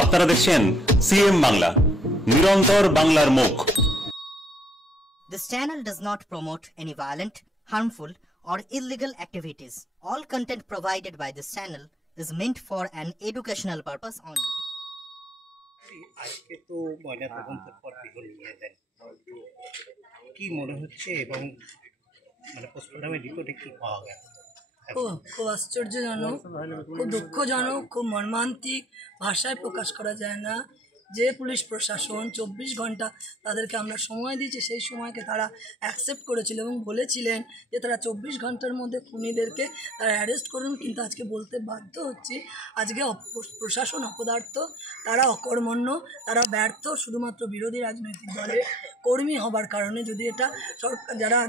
আপনারা দেখছেন সিএম বাংলা, নিরন্তর বাংলার মুখ। This channel does not promote any violent, harmful, or illegal activities. All content provided by this channel is meant for an educational purpose only. আজকে তো ময়নাতদন্তের পর দেহ নিয়ে দেন, কি মনে হচ্ছে এবং মানে পোস্টমর্টমের রিপোর্টে কি পাওয়া গেল? খুব আশ্চর্যজনক, খুব দুঃখজনক, খুব মর্মান্তিক, ভাষায় প্রকাশ করা যায় না। যে পুলিশ প্রশাসন 24 ঘন্টা তাদেরকে আমরা সময় দিয়েছি, সেই সময়কে তারা অ্যাকসেপ্ট করেছিল এবং বলেছিলেন যে তারা 24 ঘন্টার মধ্যে খুনিদেরকে তারা অ্যারেস্ট করুন, কিন্তু আজকে বলতে বাধ্য হচ্ছি আজকে প্রশাসন অপদার্থ, তারা অকর্মণ্য, তারা ব্যর্থ। শুধুমাত্র বিরোধী রাজনৈতিক দলের কর্মী হবার কারণে, যদি এটা সরকার যারা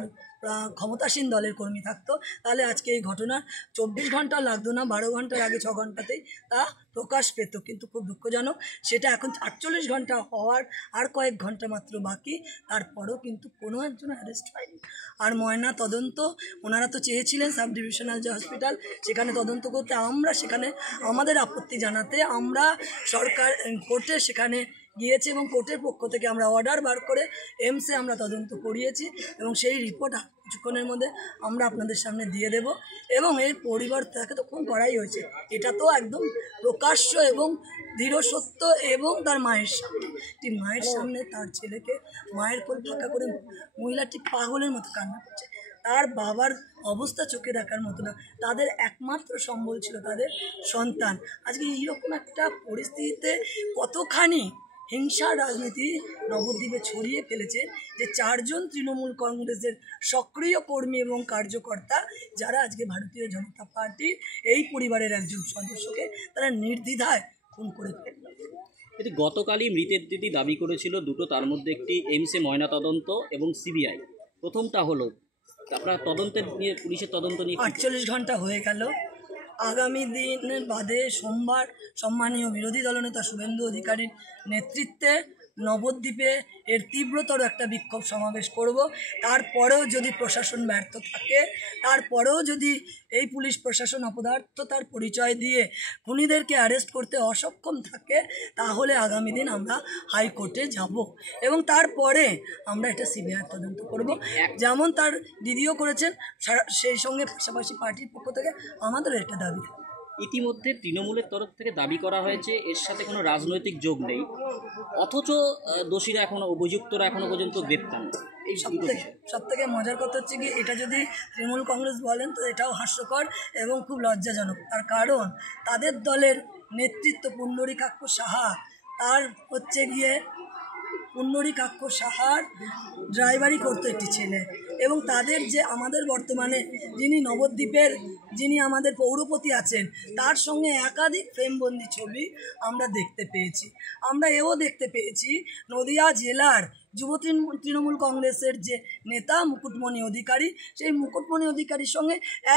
ক্ষমতাসীন দলের কর্মী থাকতো তাহলে আজকে এই ঘটনা 24 ঘন্টা লাগতো না, 12 ঘন্টার আগে 6 ঘন্টাতেই তা প্রকাশ পেত। কিন্তু খুব দুঃখজনক, সেটা এখন 48 ঘন্টা হওয়ার আর কয়েক ঘন্টা মাত্র বাকি, তারপরেও কিন্তু কোনো একজন অ্যারেস্ট হয়নি। আর ময়না তদন্ত ওনারা তো চেয়েছিলেন সাব ডিভিশনাল যে হসপিটাল, সেখানে তদন্ত করতে, আমরা সেখানে আমাদের আপত্তি জানাতে আমরা সরকার কোর্টে সেখানে গিয়েছি এবং কোর্টের পক্ষ থেকে আমরা অর্ডার বার করে এমসে আমরা তদন্ত করিয়েছি এবং সেই রিপোর্ট কিছুক্ষণের মধ্যে আমরা আপনাদের সামনে দিয়ে দেব। এবং এর পরিবার তাকে তো খুব করাই হয়েছে, এটা তো একদম প্রকাশ্য এবং দৃঢ় সত্য। এবং তার মায়ের সামনে তার ছেলেকে মায়ের কোল ফাঁকা করে মহিলাটি পাগলের মতো কান্না করছে। তার বাবার অবস্থা চোখে দেখার মতো না, তাদের একমাত্র সম্বল ছিল তাদের সন্তান। আজকে এইরকম একটা পরিস্থিতিতে কতখানি হিংসার রাজনীতি নবদ্বীপে ছড়িয়ে ফেলেছে যে 4 জন তৃণমূল কংগ্রেসের সক্রিয় কর্মী এবং কার্যকর্তা, যারা আজকে ভারতীয় জনতা পার্টির এই পরিবারের একজন সদস্যকে তারা নির্দ্বিধায় খুন করে ফেলল। এটি গতকালই মৃতের দিদি দাবি করেছিল দুটো, তার মধ্যে একটি এমসে ময়নাতদন্ত এবং সিবিআই। প্রথমটা হলো আপনার তদন্তের নিয়ে, পুলিশের তদন্ত নিয়ে 48 ঘন্টা হয়ে গেল। আগামী দিনের বাদে সোমবার সম্মানীয় বিরোধী দলনেতা শুভেন্দু অধিকারীর নেতৃত্বে নবদ্বীপে এর তীব্রতর একটা বিক্ষোভ সমাবেশ করব। তারপরেও যদি প্রশাসন ব্যর্থ থাকে, তারপরেও যদি এই পুলিশ প্রশাসন অপদার্থতার পরিচয় দিয়ে খুনিদেরকে অ্যারেস্ট করতে অসক্ষম থাকে, তাহলে আগামী দিন আমরা হাইকোর্টে যাব এবং তারপরে আমরা এটা সিবিআই তদন্ত করব, যেমন তার দিদিও করেছেন। সেই সঙ্গে পাশাপাশি পার্টির পক্ষ থেকে আমাদের এটা দাবি। ইতিমধ্যে তৃণমূলের তরফ থেকে দাবি করা হয়েছে এর সাথে কোনো রাজনৈতিক যোগ নেই, অথচ দোষীরা এখনো, অভিযুক্তরা এখনো পর্যন্ত গ্রেপ্তার। এই সব থেকে মজার কথা হচ্ছে কি, এটা যদি তৃণমূল কংগ্রেস বলেন তো এটাও হাস্যকর এবং খুব লজ্জাজনক। তার কারণ তাদের দলের নেতৃত্ব পুণ্ডরীকাক্ষ সাহা, তার হচ্ছে গিয়ে পুণ্ডরীকাক্ষ সাহার ড্রাইভারি করতো একটি ছেলে, এবং তাদের যে আমাদের বর্তমানে যিনি নবদ্বীপের যিনি আমাদের পৌরপতি আছেন, তার সঙ্গে একাধিক ফ্রেমবন্দি ছবি আমরা দেখতে পেয়েছি। আমরা এও দেখতে পেয়েছি নদিয়া জেলার যুব তৃণমূল কংগ্রেসের যে নেতা মুকুটমণি অধিকারী, সেই মুকুটমণি অধিকারীর সঙ্গে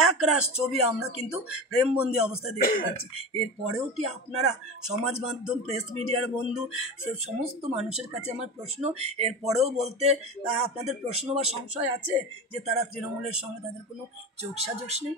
একরাশ ছবি আমরা কিন্তু ফ্রেমবন্দি অবস্থায় দেখতে পাচ্ছি। এরপরেও কি আপনারা সমাজ মাধ্যম, প্রেস মিডিয়ার বন্ধু, সমস্ত মানুষের কাছে আমার প্রশ্ন, এরপরেও বলতে আপনাদের প্রশ্ন বা সংশয় আছে যে তারা তৃণমূলের সঙ্গে তাদের কোনো যোগসাজশ নেই?